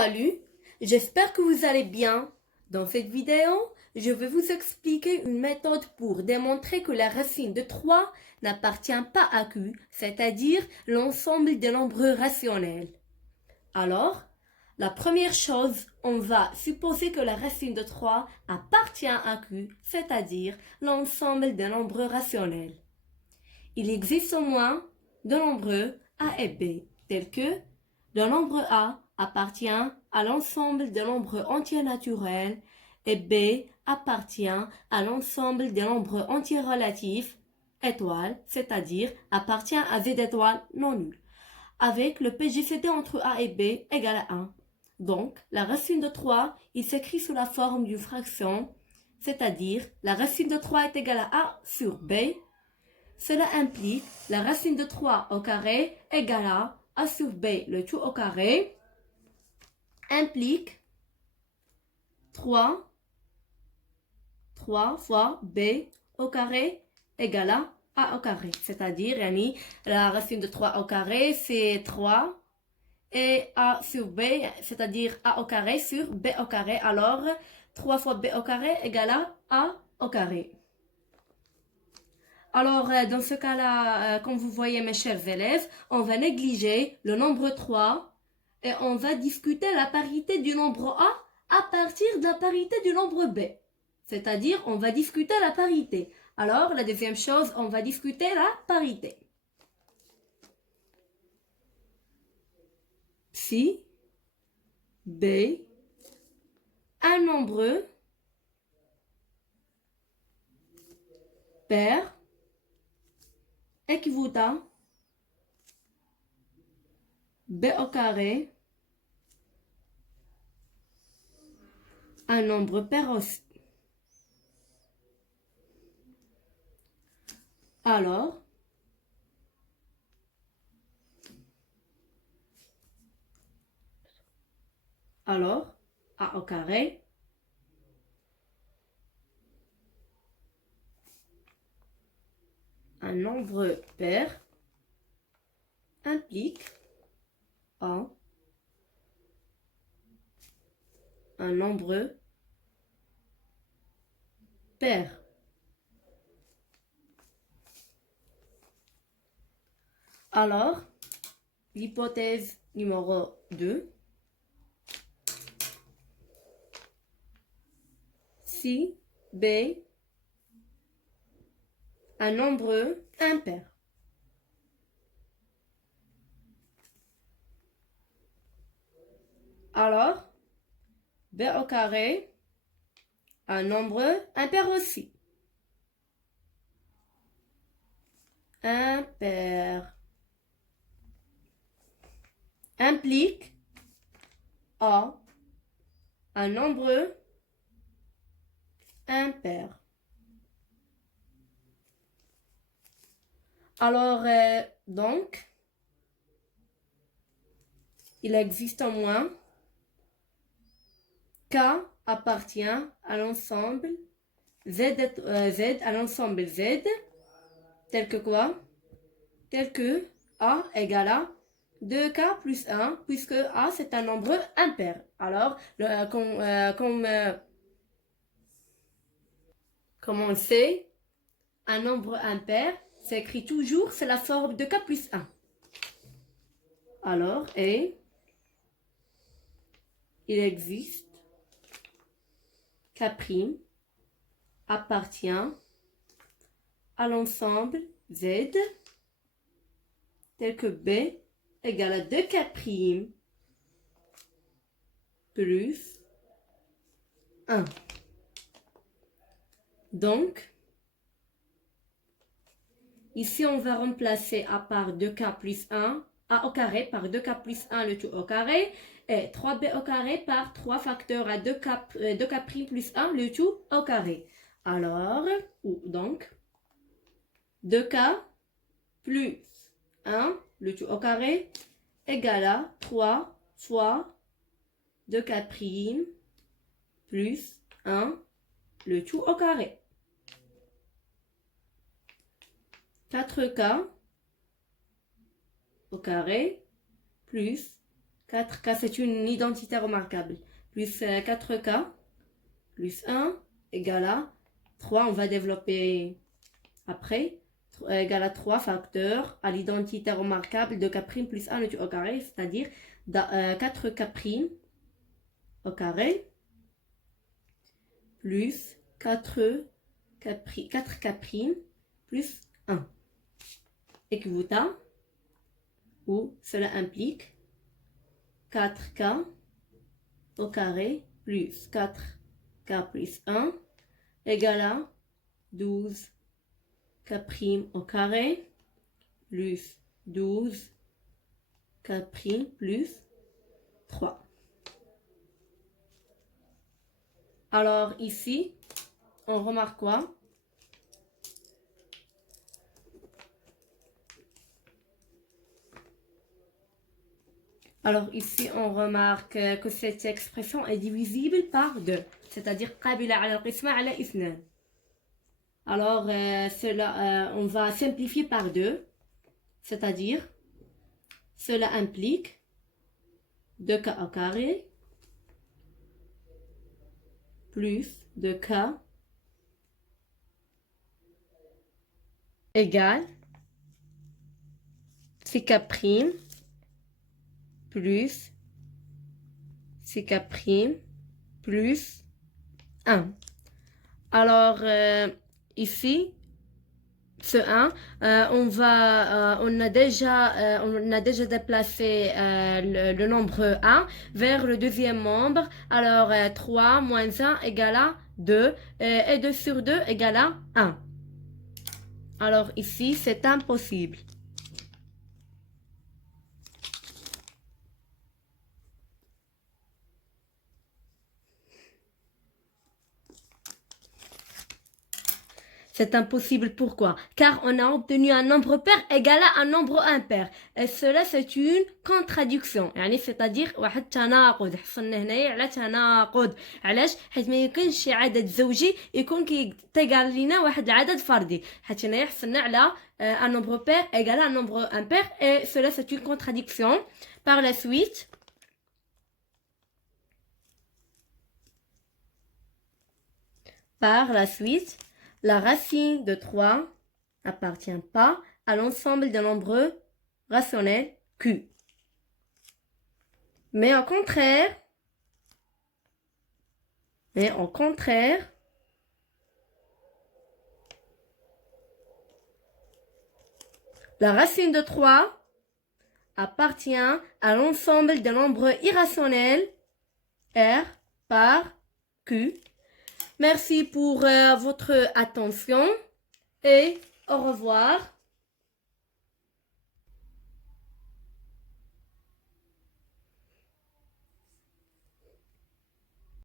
Salut, j'espère que vous allez bien. Dans cette vidéo, je vais vous expliquer une méthode pour démontrer que la racine de 3 n'appartient pas à Q, c'est-à-dire l'ensemble des nombres rationnels. Alors, la première chose, on va supposer que la racine de 3 appartient à Q, c'est-à-dire l'ensemble des nombres rationnels. Il existe au moins deux nombres A et B, tels que le nombre A appartient à l'ensemble des nombres entiers naturels et B appartient à l'ensemble des nombres entiers relatifs étoiles, c'est-à-dire appartient à Z étoile non nulle, avec le PJCD entre A et B égale à 1. Donc, la racine de 3, il s'écrit sous la forme d'une fraction, c'est-à-dire la racine de 3 est égale à A sur B. Cela implique la racine de 3 au carré égale à A sur B le tout au carré implique 3 fois B au carré égale à A au carré. C'est-à-dire, la racine de 3 au carré, c'est 3 et A sur B, c'est-à-dire A au carré sur B au carré. Alors, 3 fois B au carré égale à A au carré. Alors, dans ce cas-là, comme vous voyez, mes chers élèves, on va négliger le nombre 3 et on va discuter la parité du nombre A à partir de la parité du nombre B. C'est-à-dire, on va discuter la parité. Alors, la deuxième chose, on va discuter la parité. Si B, un nombre pair équivaut à B au carré, un nombre pair aussi. Alors, A au carré un nombre pair implique un nombre pair. Alors, l'hypothèse numéro 2, si B un nombre impair. Alors, B au carré, un nombre impair aussi. Impair implique A, un nombre impair. Alors, donc, il existe au moins K appartient à l'ensemble Z à l'ensemble Z, tel que quoi? Tel que A égale à 2K plus 1, puisque A c'est un nombre impair. Alors, comme on sait, un nombre impair s'écrit toujours sous la forme de K plus 1. Alors, et il existe K' appartient à l'ensemble Z tel que B égale à 2K' plus 1. Donc, ici on va remplacer A par 2K plus 1, A au carré par 2K plus 1 le tout au carré, et 3B au carré par 3 facteurs à 2K' plus 1 le tout au carré. Alors, donc, 2K plus 1 le tout au carré égale à 3 fois 2K' plus 1 le tout au carré. 4K au carré plus 4K, c'est une identité remarquable. Plus 4K, plus 1, égale à 3. On va développer après. Égale à 3 facteurs à l'identité remarquable de K' plus 1 au carré, c'est-à-dire 4K' au carré plus 4K' plus 1 équivalent, où cela implique 4K au carré plus 4K plus 1 égale à 12K' au carré plus 12K' plus 3. Alors ici, on remarque quoi? Alors ici, on remarque que cette expression est divisible par 2, c'est-à-dire قابلة على القسمة على 2. Alors on va simplifier par 2, c'est-à-dire cela implique 2K au carré plus 2K égale 6K' plus 6K' plus 1. Alors, ici, ce 1, on a déjà déplacé le nombre 1 vers le deuxième membre. Alors, 3 moins 1 égale à 2 et 2 sur 2 égale à 1. Alors, ici, c'est impossible. C'est impossible, pourquoi? Car on a obtenu un nombre pair égal à un nombre impair. Et cela, c'est une contradiction. يعني c'est-à-dire واحد تناقض. حصلنا هنايا على تناقض. علاش؟ حيت ما يمكنش شي عدد زوجي يكون كيتيغال لينا واحد العدد فردي. حيت هنايا حصلنا على un nombre pair égal à un nombre impair. Et cela, c'est une contradiction. Par la suite, la racine de 3 n'appartient pas à l'ensemble des nombres rationnels Q. Mais au contraire, la racine de 3 appartient à l'ensemble des nombres irrationnels R par Q. Merci pour votre attention et au revoir.